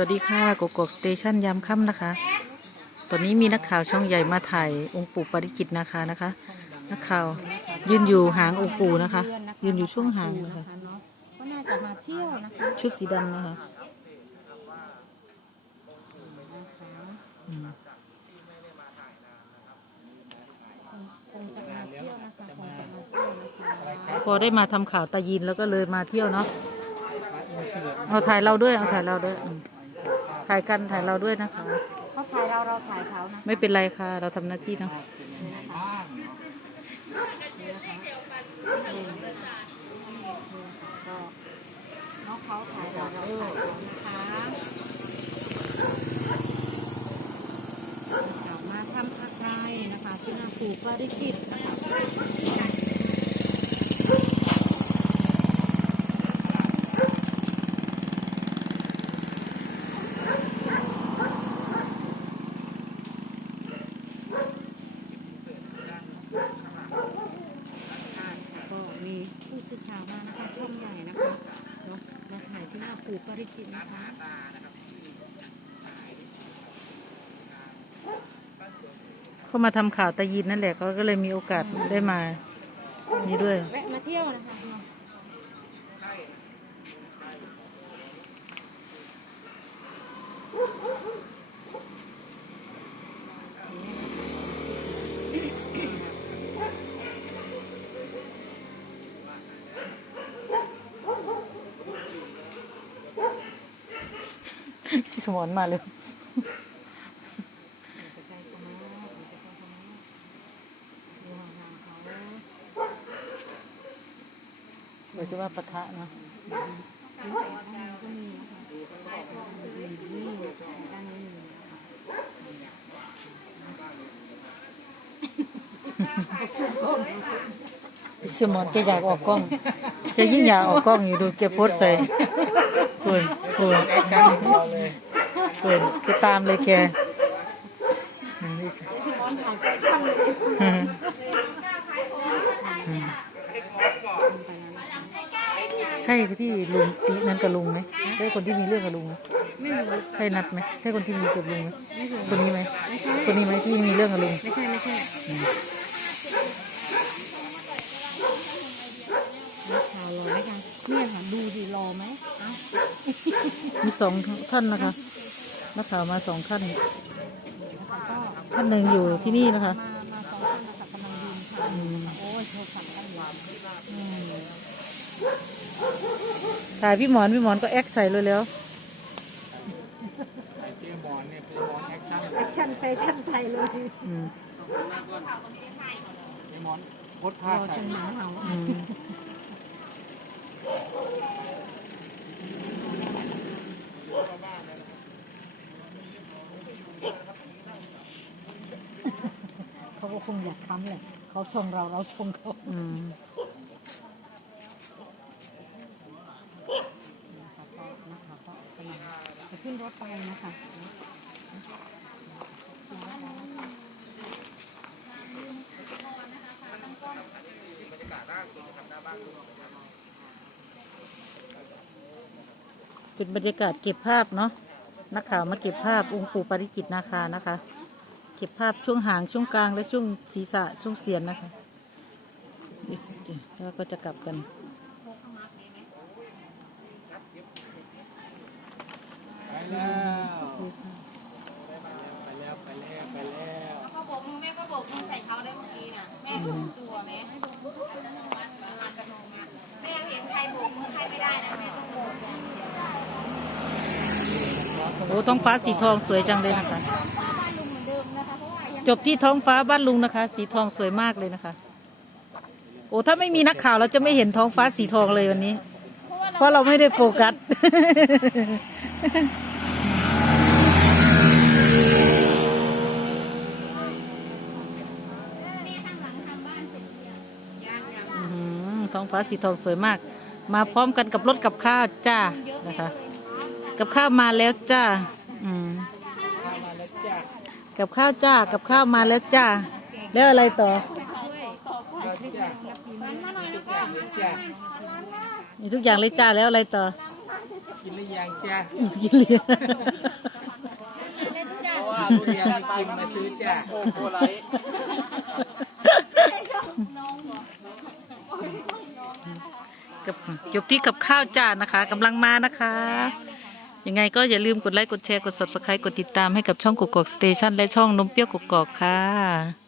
วัสดีค่ะกกกสเตชันยามค่ำนะคะ ตอนนี้มีนักข่าวช่องใหญ่มาถ่ายองค์ปู่ปาริจิตนะคะนะคะ นักข่าวยืนอยู่หางองค์ปู่นะคะ ยืนอยู่ช่วงหางนะคะเนาะก็น่าจะมาเที่ยวนะคะชุดสีดำนะคะอืมคงจะมาเที่ยวนะคะคงจะมาเที่ยวนะคะพอได้มาทำข่าวตายินแล้วก็เลยมาเที่ยวเนาะเอาถ่ายเราด้วย เอาถ่ายเราด้วยอืม ถ่ายกันถ่ายเราด้วยนะคะ เขาถ่ายเราเราถ่ายเขานะไม่เป็นไรค่ะ เราทำหน้าที่เนาะก็น้องเขาถ่ายเราเราถ่ายเขานะคะกลับมาทำอะไรนะคะ ที่นาปูปาริจิตนะคะก็ มีผู้สื่อข่าวมานะคะช่องใหญ่นะคะเนาะมาถ่ายที่หน้าปูปาริจิตนะคะเขามาทำข่าวตายินนั่นแหละเขาก็เลยมีโอกาสได้มานี่ด้วย แวะมาเที่ยวนะคะ สมรมาเลยเขามาจะใช่ว่าปะทะเนาะดูแต่ข้างในก็มีนะคะนี่ด้านนี้มีนะคะสุดก้มพี่สมรแกอยากออกกล้องแกยิ่งอยากออกกล้องอยู่ดูแกโพสใส่คุณคุณ คุณไปตามเลยแกอืมที่ร้อนถ่ายแฟชั่นเลยอืมอืมใช่ที่ลุงตีนั้นกับลุงไหมใช่คนที่มีเรื่องกับลุงไหมไม่รู้ใช่นัดไหมใช่คนที่มีกับลุงไหมไม่รู้คนนี้ไหมไม่ใช่คนนี้ไหมที่มีเรื่องกับลุงไม่ใช่ไม่ใช่อืมนักข่าวรอไหมคะเนี่ยค่ะดูดิรอไหมเอ้ามีสองท่านนะคะ นักข่าวมาสองท่านนะคะก็ท่านหนึ่งอยู่ที่นี่นะคะมามาสองคนนะคะกำลังยืนค่ะอืมโอ้ยโทรศัพท์ตั้งยาวอืมถ่ายพี่หมอนพี่หมอนก็แอคใส่เลยแล้วแอคชั่นแฟชั่นใส่เลยอืมรอจนหมาเห่าอืม ก็คงอยากค้ำแหละเขาส่งเราเราส่งเขาอืมนะคะก็นะคะก็กำลังจะขึ้นรถไปนะคะเป็นบรรยากาศเก็บภาพเนาะนักข่าวมาเก็บภาพองค์ปู่ปาริจิตนาคานะคะ เก็บภาพช่วงหางช่วงกลางและช่วงศีรษะช่วงเสียนนะคะแล้วก็จะกลับกันไปแล้วไปแล้วไปแล้วไปแล้วเขาบอกมึงแม่ก็บอกมึงใส่เขาได้เมื่อกี้น่ะแม่ถูกตัวแม่ให้ดูอัตโนมัติอัตโนมัติแม่เห็นใครโบกมือใครไม่ได้นะแม่ต้องโบกอย่างเดียวโอ้โหท้องฟ้าสีทองสวยจังเลยนะคะ จบที่ท้องฟ้าบ้านลุงนะคะ สีทองสวยมากเลยนะคะ โอ้ถ้าไม่มีนักข่าวเราจะไม่เห็นท้องฟ้าสีทองเลยวันนี้ เพราะเราไม่ได้โฟกัส ท้องฟ้าสีทองสวยมาก มาพร้อมกันกับรถกับข้าวจ้านะคะ กับข้าวมาแล้วจ้า อืม มาแล้วจ้า กับข้าวจ้า กับข้าวมาแล้วจ้า แล้วอะไรต่อก็จ้าหันมาหน่อยแล้วก็จ้ามีทุกอย่างเลยจ้า แล้วอะไรต่อลกินหรือยังจ้ากินเลี้ยงเล่นจ้าเพราะว่าทุเรียนไม่กินมาซื้อจ้าโอ้โหไรน้องเหรอกับจบที่กับข้าวจานนะคะกำลังมานะคะ ยังไงก็อย่าลืมกดไลค์ กดแชร์ กด subscribe กดติดตามให้กับช่องกกอกสเตชันและช่องนมเปรี้ยวกกอกค่ะ